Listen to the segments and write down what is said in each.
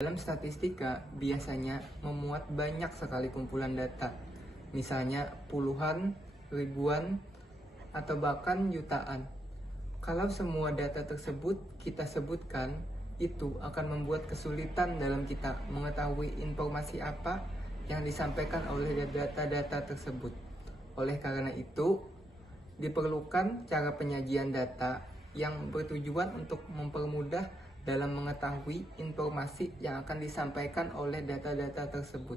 Dalam statistika biasanya memuat banyak sekali kumpulan data, misalnya puluhan, ribuan, atau bahkan jutaan. Kalau semua data tersebut kita sebutkan, itu akan membuat kesulitan dalam kita mengetahui informasi apa yang disampaikan oleh data-data tersebut. Oleh karena itu, diperlukan cara penyajian data yang bertujuan untuk mempermudah dalam mengetahui informasi yang akan disampaikan oleh data-data tersebut.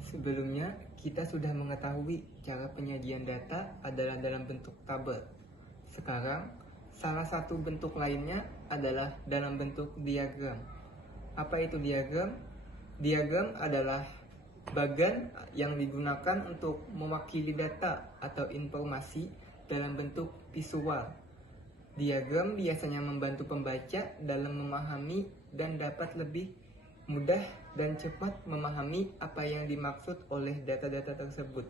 Sebelumnya, kita sudah mengetahui cara penyajian data adalah dalam bentuk tabel. Sekarang, salah satu bentuk lainnya adalah dalam bentuk diagram. Apa itu diagram? Diagram adalah bagan yang digunakan untuk mewakili data atau informasi dalam bentuk visual. Diagram biasanya membantu pembaca dalam memahami dan dapat lebih mudah dan cepat memahami apa yang dimaksud oleh data-data tersebut.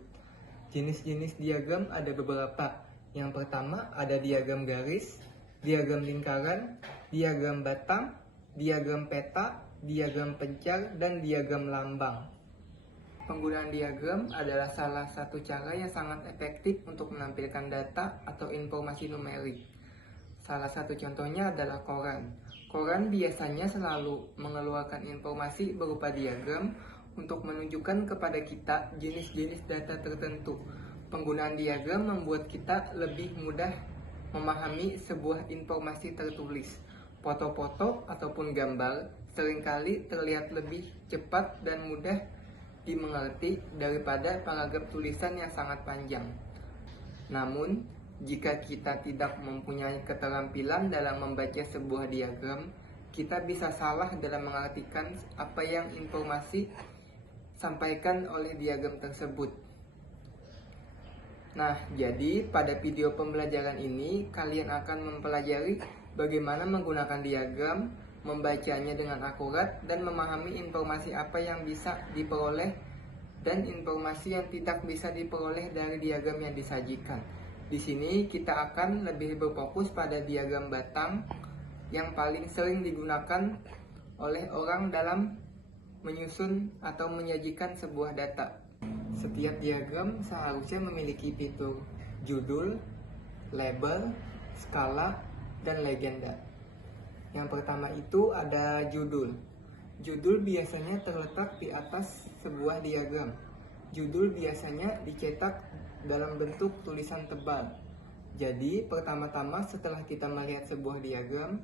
Jenis-jenis diagram ada beberapa. Yang pertama ada diagram garis, diagram lingkaran, diagram batang, diagram peta, diagram pencar, dan diagram lambang. Penggunaan diagram adalah salah satu cara yang sangat efektif untuk menampilkan data atau informasi numerik. Salah satu contohnya adalah koran. Koran biasanya selalu mengeluarkan informasi berupa diagram untuk menunjukkan kepada kita jenis-jenis data tertentu. Penggunaan diagram membuat kita lebih mudah memahami sebuah informasi tertulis. Foto-foto ataupun gambar seringkali terlihat lebih cepat dan mudah dimengerti daripada paragraf tulisan yang sangat panjang. Namun, jika kita tidak mempunyai keterampilan dalam membaca sebuah diagram, kita bisa salah dalam mengartikan apa yang informasi sampaikan oleh diagram tersebut. Nah, jadi pada video pembelajaran ini kalian akan mempelajari bagaimana menggunakan diagram, membacanya dengan akurat, dan memahami informasi apa yang bisa diperoleh dan informasi yang tidak bisa diperoleh dari diagram yang disajikan. Di sini kita akan lebih berfokus pada diagram batang yang paling sering digunakan oleh orang dalam menyusun atau menyajikan sebuah data. Setiap diagram seharusnya memiliki fitur judul, label, skala, dan legenda. Yang pertama itu ada judul. Judul biasanya terletak di atas sebuah diagram. Judul biasanya dicetak dalam bentuk tulisan tebal. Jadi, pertama-tama setelah kita melihat sebuah diagram,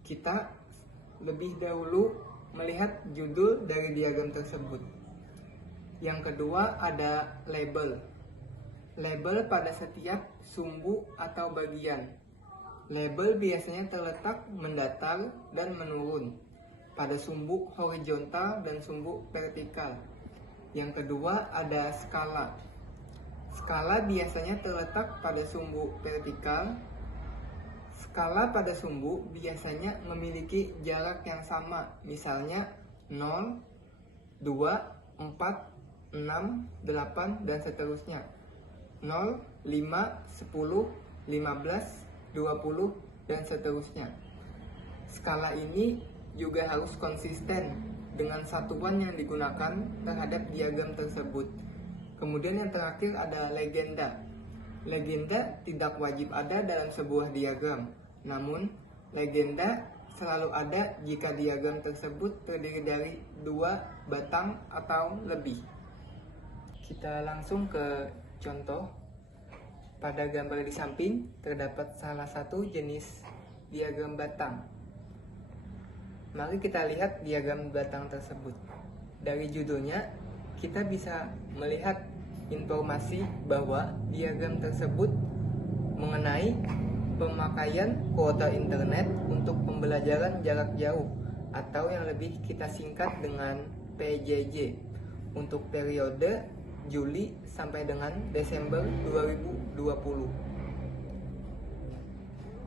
kita lebih dahulu melihat judul dari diagram tersebut. Yang kedua ada label. Label pada setiap sumbu atau bagian. Label biasanya terletak mendatar dan menurun pada sumbu horizontal dan sumbu vertikal. Yang kedua ada skala. Skala biasanya terletak pada sumbu vertikal. Skala pada sumbu biasanya memiliki jarak yang sama, misalnya 0, 2, 4, 6, 8, dan seterusnya. 0, 5, 10, 15, 20, dan seterusnya. Skala ini juga harus konsisten dengan satuan yang digunakan terhadap diagram tersebut. Kemudian yang terakhir ada legenda. Legenda tidak wajib ada dalam sebuah diagram, namun legenda selalu ada jika diagram tersebut terdiri dari 2 batang atau lebih. Kita langsung ke contoh. Pada gambar di samping terdapat salah satu jenis diagram batang. Mari kita lihat diagram batang tersebut. Dari judulnya, kita bisa melihat informasi bahwa diagram tersebut mengenai pemakaian kuota internet untuk pembelajaran jarak jauh atau yang lebih kita singkat dengan PJJ untuk periode Juli sampai dengan Desember 2020.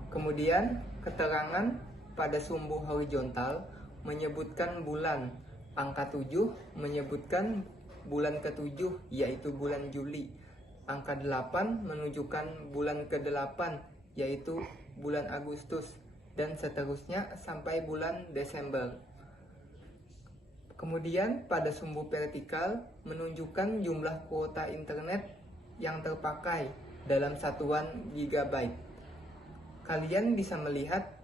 Kemudian keterangan pada sumbu horizontal menyebutkan bulan. Angka 7 menyebutkan bulan ke-7 yaitu bulan Juli. Angka 8 menunjukkan bulan ke-8 yaitu bulan Agustus, dan seterusnya sampai bulan Desember. Kemudian pada sumbu vertikal menunjukkan jumlah kuota internet yang terpakai dalam satuan gigabyte. Kalian bisa melihat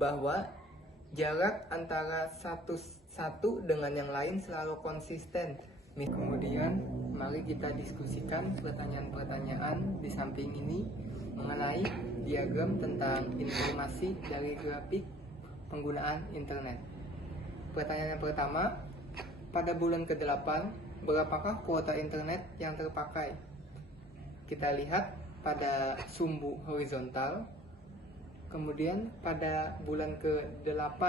bahwa jarak antara satu dengan yang lain selalu konsisten. Kemudian mari kita diskusikan pertanyaan-pertanyaan di samping ini mengenai diagram tentang informasi dari grafik penggunaan internet. Pertanyaan yang pertama, pada bulan ke-8, berapakah kuota internet yang terpakai? Kita lihat pada sumbu horizontal. Kemudian pada bulan ke-8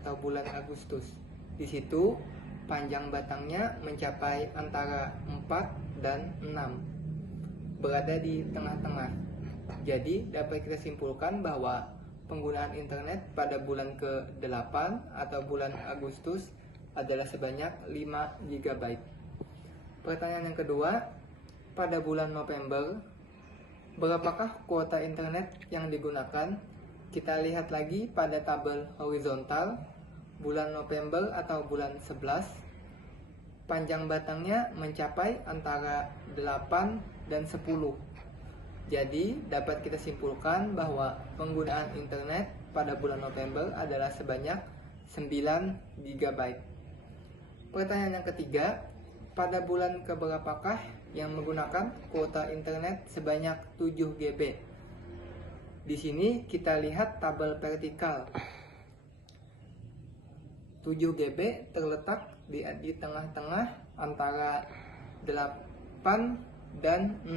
atau bulan Agustus, di situ panjang batangnya mencapai antara 4 dan 6, berada di tengah-tengah. Jadi dapat kita simpulkan bahwa penggunaan internet pada bulan ke-8 atau bulan Agustus adalah sebanyak 5 GB. Pertanyaan yang kedua, pada bulan November, berapakah kuota internet yang digunakan? Kita lihat lagi pada tabel horizontal, bulan November atau bulan 11, panjang batangnya mencapai antara 8 dan 10. Jadi dapat kita simpulkan bahwa penggunaan internet pada bulan November adalah sebanyak 9 GB. Pertanyaan yang ketiga, pada bulan keberapakah yang menggunakan kuota internet sebanyak 7 GB? Di sini kita lihat tabel vertikal. 7 GB terletak di tengah-tengah antara 8 dan 6.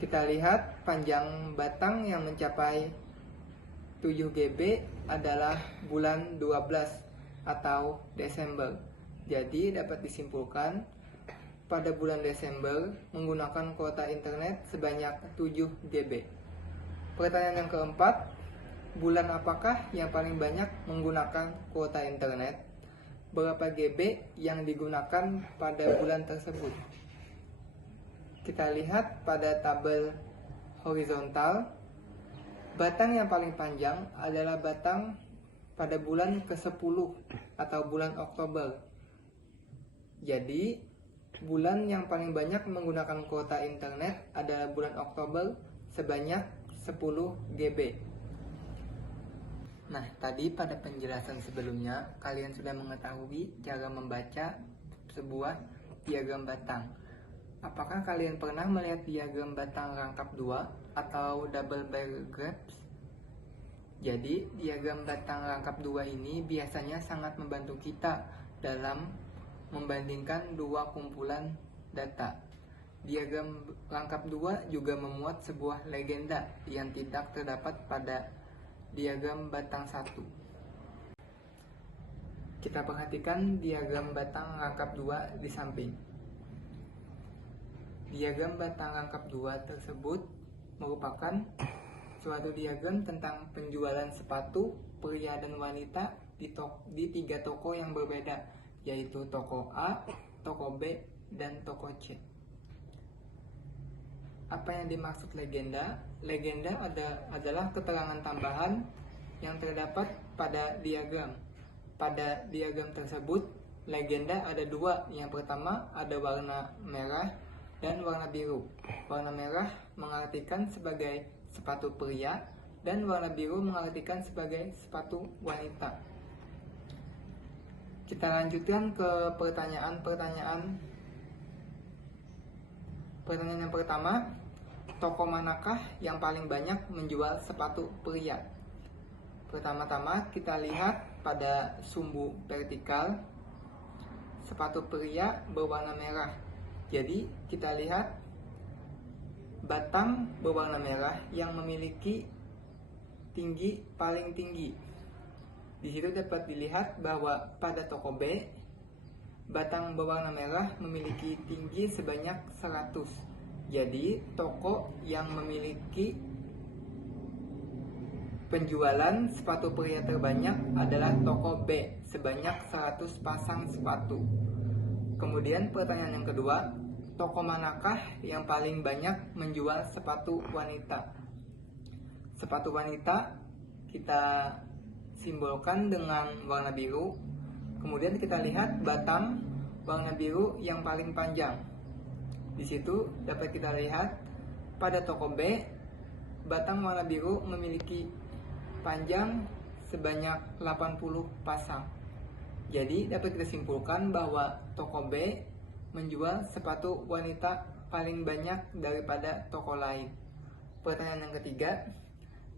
Kita lihat panjang batang yang mencapai 7 GB adalah bulan 12 atau Desember. Jadi dapat disimpulkan pada bulan Desember menggunakan kuota internet sebanyak 7 GB. Pertanyaan yang keempat, bulan apakah yang paling banyak menggunakan kuota internet? Berapa GB yang digunakan pada bulan tersebut? Kita lihat pada tabel horizontal, batang yang paling panjang adalah batang pada bulan ke-10 atau bulan Oktober. Jadi, bulan yang paling banyak menggunakan kuota internet adalah bulan Oktober sebanyak 10 GB. Nah, tadi pada penjelasan sebelumnya, kalian sudah mengetahui cara membaca sebuah diagram batang. Apakah kalian pernah melihat diagram batang rangkap 2 atau double bar graphs? Jadi, diagram batang rangkap 2 ini biasanya sangat membantu kita dalam membandingkan dua kumpulan data. Diagram rangkap 2 juga memuat sebuah legenda yang tidak terdapat pada diagram batang 1. Kita perhatikan diagram batang rangkap 2 di samping. Diagram batang rangkap 2 tersebut merupakan suatu diagram tentang penjualan sepatu pria dan wanita di 3 toko yang berbeda, yaitu toko A, toko B, dan toko C. Apa yang dimaksud legenda? Legenda adalah keterangan tambahan yang terdapat pada diagram. Pada diagram tersebut, legenda ada 2. Yang pertama ada warna merah dan warna biru. Warna merah mengartikan sebagai sepatu pria dan warna biru mengartikan sebagai sepatu wanita. Kita lanjutkan ke pertanyaan yang pertama, toko manakah yang paling banyak menjual sepatu pria? Pertama-tama kita lihat pada sumbu vertikal, sepatu pria berwarna merah. Jadi kita lihat batang berwarna merah yang memiliki tinggi paling tinggi. Di situ dapat dilihat bahwa pada toko B, batang berwarna merah memiliki tinggi sebanyak 100. Jadi, toko yang memiliki penjualan sepatu pria terbanyak adalah toko B, sebanyak 100 pasang sepatu. Kemudian pertanyaan yang kedua, toko manakah yang paling banyak menjual sepatu wanita? Sepatu wanita kita simbolkan dengan warna biru. Kemudian kita lihat batang warna biru yang paling panjang. Di situ dapat kita lihat pada toko B, batang warna biru memiliki panjang sebanyak 80 pasang. Jadi dapat kita simpulkan bahwa toko B menjual sepatu wanita paling banyak daripada toko lain. Pertanyaan yang ketiga,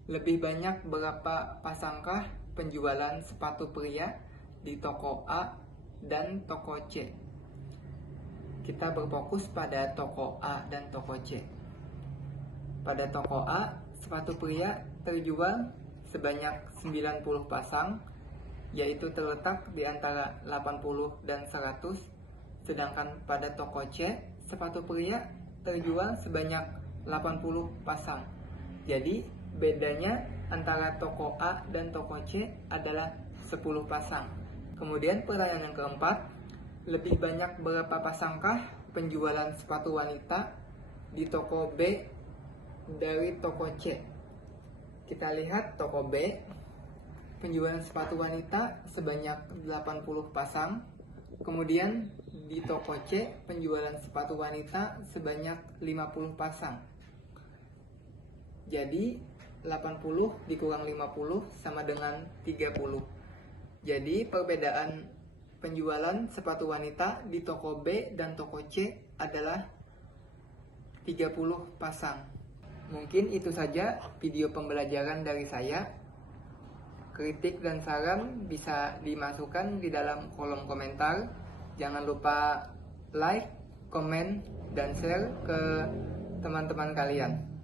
lebih banyak berapa pasangkah penjualan sepatu pria di toko A dan toko C? Kita berfokus pada toko A dan toko C. Pada toko A, sepatu pria terjual sebanyak 90 pasang, yaitu terletak di antara 80 dan 100. Sedangkan pada toko C, sepatu pria terjual sebanyak 80 pasang. Jadi, bedanya antara toko A dan toko C adalah 10 pasang. Kemudian pertanyaan yang keempat, lebih banyak berapa pasangkah penjualan sepatu wanita di toko B dari toko C? Kita lihat toko B, penjualan sepatu wanita sebanyak 80 pasang. Kemudian di toko C, penjualan sepatu wanita sebanyak 50 pasang. Jadi 80 dikurang 50 sama dengan 30. Jadi perbedaan penjualan sepatu wanita di toko B dan toko C adalah 30 pasang. Mungkin itu saja video pembelajaran dari saya. Kritik dan saran bisa dimasukkan di dalam kolom komentar. Jangan lupa like, komen, dan share ke teman-teman kalian.